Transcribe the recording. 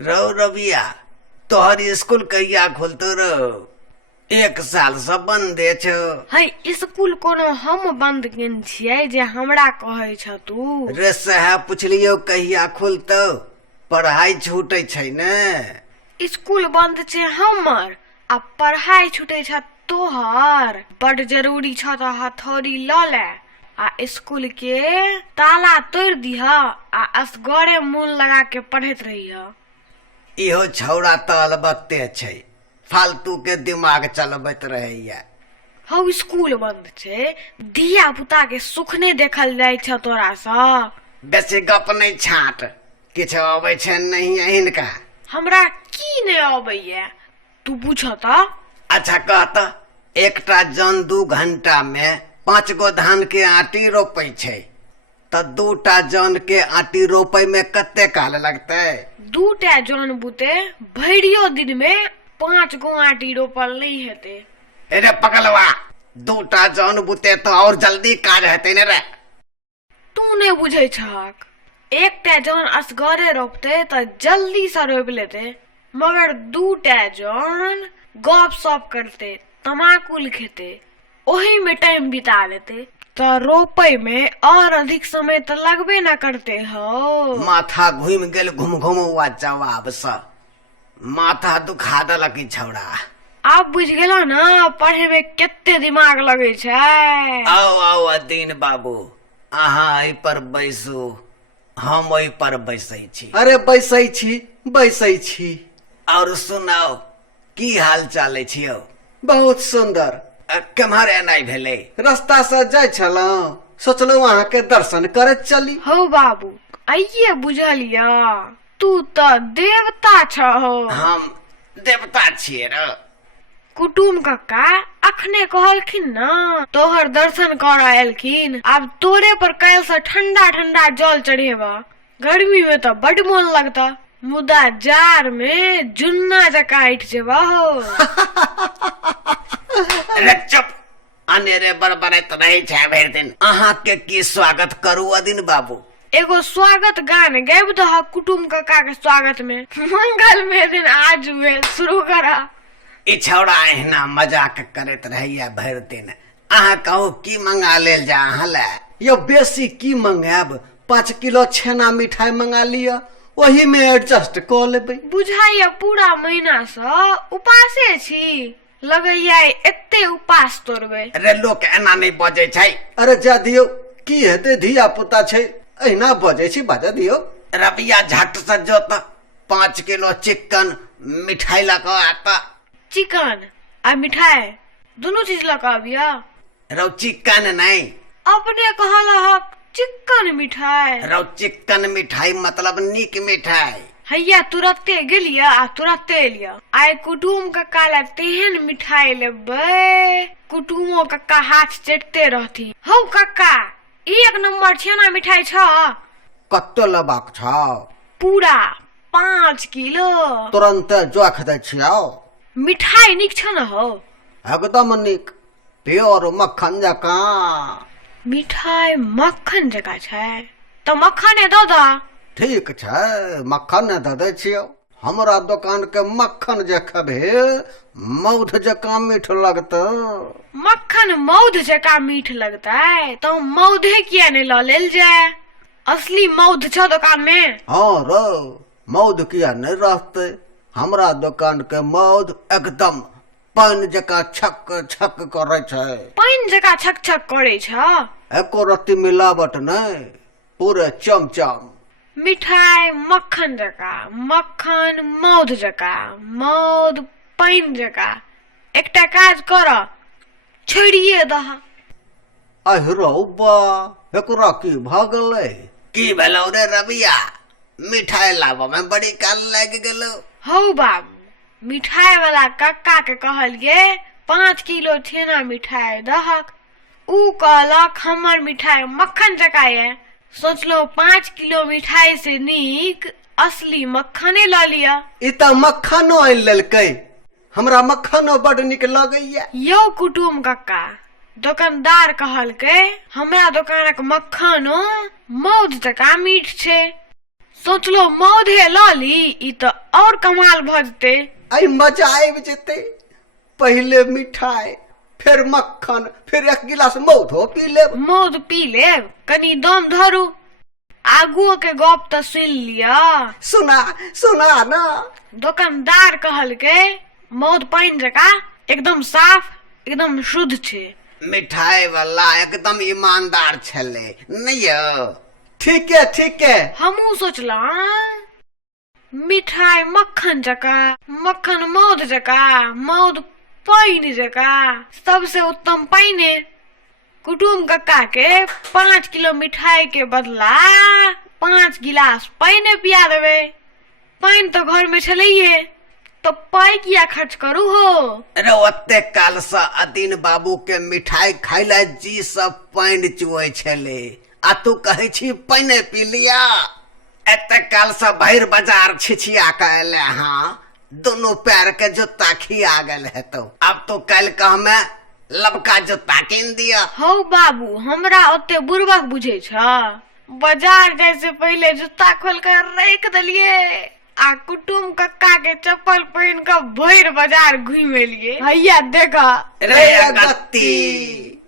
रहो रबिया, तोहर स्कूल कहिया खुलतो रहो? 1 साल से बंदे छो। है स्कूल कोनो हम बंद केने छियै जे हमरा कहै छ तू? रे साहब पुछलियो कहिया खुलतो, पढ़ाई छूटे छै ने। स्कूल बंद छै हमर आ पढ़ाई छूटे छ तोहर। बड जरूरी छ त हथौड़ी ल ले आ स्कूल के ताला तोड़ दिह आ असगरे मुन लगा के पढ़ैत रहिह। इहो छौड़ा तल बकते छै, फालतू के दिमाग चलबैत रहैया। हौ स्कूल बंद छै, धिया पुता के सुख नहीं देखल जाय छ तोरा सा। बेसी गप नहीं छाट, किछ अबै छै नहीं हिनका। हमरा की नहीं अबैया, तू पूछ त। अच्छा कहता, एकटा जन 2 घंटा में 5 गो धान के आटी रोपै छै, त 2टा जन के आटी रोपै में कते काल लगतै? 2टा जन बुते भरियो दिन में 5 गो आटी रोपल नहीं हेते। अरे पगलवा, 2टा जन बुते तो और जल्दी काज हेतै ने रे। तू नहीं बुझे छक, एकटा जन असगरे रोपते त जल्दी से रोप लेते, मगर 2टा जन गप सप करते, तमाकुल खेते, ओही में टाइम बिता देते, त रोपे में और अधिक समय तो लगबे न करते हो। माथा घूम गेल घुम हुआ जवाब सा, माथा दुखा देलक छौड़ा। आप बुझ गेलो ना, पढ़े में केते दिमाग लगे छै। आओ आओ अदीन बाबू, अहाँ एहि पर बैसू, हम ओहि पर बैसै छी। अरे बैसै छी। और सुनाओ, की हाल चाल छियौ? बहुत सुंदर। केम्हर एनाइ भेलै? रास्ता से जाय छलहुँ, सोचलहुँ अहाँ के दर्शन करे चली। हो बाबू, आइये बुझलिया, तू तो देवता छहो। हम देवता छियै रे। कुटुम कक्का अखने कहलखिन न तोहर दर्शन कर एलखिन, अब तोरे पर कैल से ठंडा ठंडा जल चढ़ेबा। गर्मी में तो बड मन लगता, मुदा जार में जुन्ना जका उठ जेबा हो। रे चुप, अनेरे बड़बड़ाइत रहै छै भरि दिन। अहाँ के की स्वागत करू अदीन बाबू? एगो स्वागत गान गाबि दह कुटुम कक्का के स्वागत में। मंगल में दिन आज हुए, शुरू करा। ई छौड़ा एहिना मजाक करैत रहैया भरि दिन। अहाँ कहू की मंगा लेल जा अहाँ ले? यो बेसी की मंगाब, 5 किलो छेना मिठाई मंगा लिया, वही में एडजस्ट क लेबै। बुझाइया पूरा महीना से उपासे छी, लगैया एते उपास तोड़बै। अरे लोक एना नहीं बजै छै। अरे जा दियो, की हेते, धिया पुता छै, एहिना बजै छी, बाजा दियो। रबिया झट से जो त 5 किलो चिकन मिठाई लगा आता। चिकन आ मिठाई दोनों चीज लगा अबिया? रौ चिकन नहीं, अपने कहला चिकन मिठाई। रौ चिकन मिठाई मतलब नीक मिठाई। हैया तुरते गेलिया आ तुरते एलिया। आइ कुटुम कक्का ला तेहन मिठाई लेबै, कुटुमो कक्का हाथ चटते रहती। हौ कक्का, 1 नंबर छेना मिठाई छ। कत्तो लेबाक छौ? पूरा 5 किलो। तुरंत जोख दै छियौ। मिठाई निक छ न हो? एकदम निक, प्योर मक्खन जका। मिठाई मक्खन जका छै त मक्खने दो द। ठीक छै, मक्खन दे दै छियौ। हमरा दुकान के मक्खन जे खबे मौध जका मीठ लगतौ। मक्खन मौध जका मीठ लगतै तो मौधे किया नहीं ल लेल जाय? असली मौध छ दुकान में? हाँ रो, मौध किया नहीं रहते। हमरा दुकान के मौध एकदम पानी जका छक छक करे छै। पानी जका छक छक करे छ? एको रत्ती मिलावट नहीं, पूरे चमचम। मिठाई मक्खन जका, मक्खन मौध जका, मौध पानी जका। एकटा काज कर, छोड़िए दह। अहिरो बा, एकरा की भ गेलै? की भेलौ रे रबिया? मिठाई लाबऽ में बड़ी काल लागि गेलौ। हौ बाबू, मिठाई वाला कक्का के कहलिए 5 किलो छेना मिठाई दहक। ऊ कहलक हमर मिठाई मक्खन जका है। सोचलो 5 किलो मिठाई से नीक असली मक्खने ल लिया। ई त मक्खनो आनि लेलकै, हमरा मक्खनो बड निक लगैया। यौ कुटुम कक्का, दुकानदार कहलकै हमरा दुकानक मक्खनो मौध जका मीठ छै। सोचलो मौधे लली ई तो और कमाल भजते। आई मजा आबि जेते। पहले मिठाई, फिर मक्खन, फिर एक गिलास मौधो पी लेब। मौध पी लेब, कनी दम धरू। आगुओ के गप तो सुन लिया। सुना ना। दुकानदार कहल के मौध पानी जका एकदम साफ, एकदम शुद्ध छे। मिठाई वाला एकदम ईमानदार छले नहीं यौ? ठीक है। हमू सोचला मिठाई मक्खन जका, मक्खन मौध जका, मौध पानी जका, सबसे उत्तम पानी। कुटुम कक्का के 5 किलो मिठाई के बदला 5 गिलास पानी पिया देवे। पानी तो घर में छलैये, तो पाई किया खर्च करू हो? अरे ओते काल से अदीन बाबू के मिठाई खाइला जी सब पानी चुए छले, आ तू कहे छी पानी पी लिया। एते काल से भैर बाजार छिछिया के एले। हाँ, दोनों पैर के जूता खिया गेल है। तो अब तो कल का हमें लबका जूता किन दिया। हो बाबू, हमरा ओते बुर्बक बुझे छ। बाजार जैसे पहले जूता खोल कर रख दलिए, आ कुटुम कक्का के चप्पल पहन कर भैर बाजार घूमे लिए। हैया देखा रे गत्ती।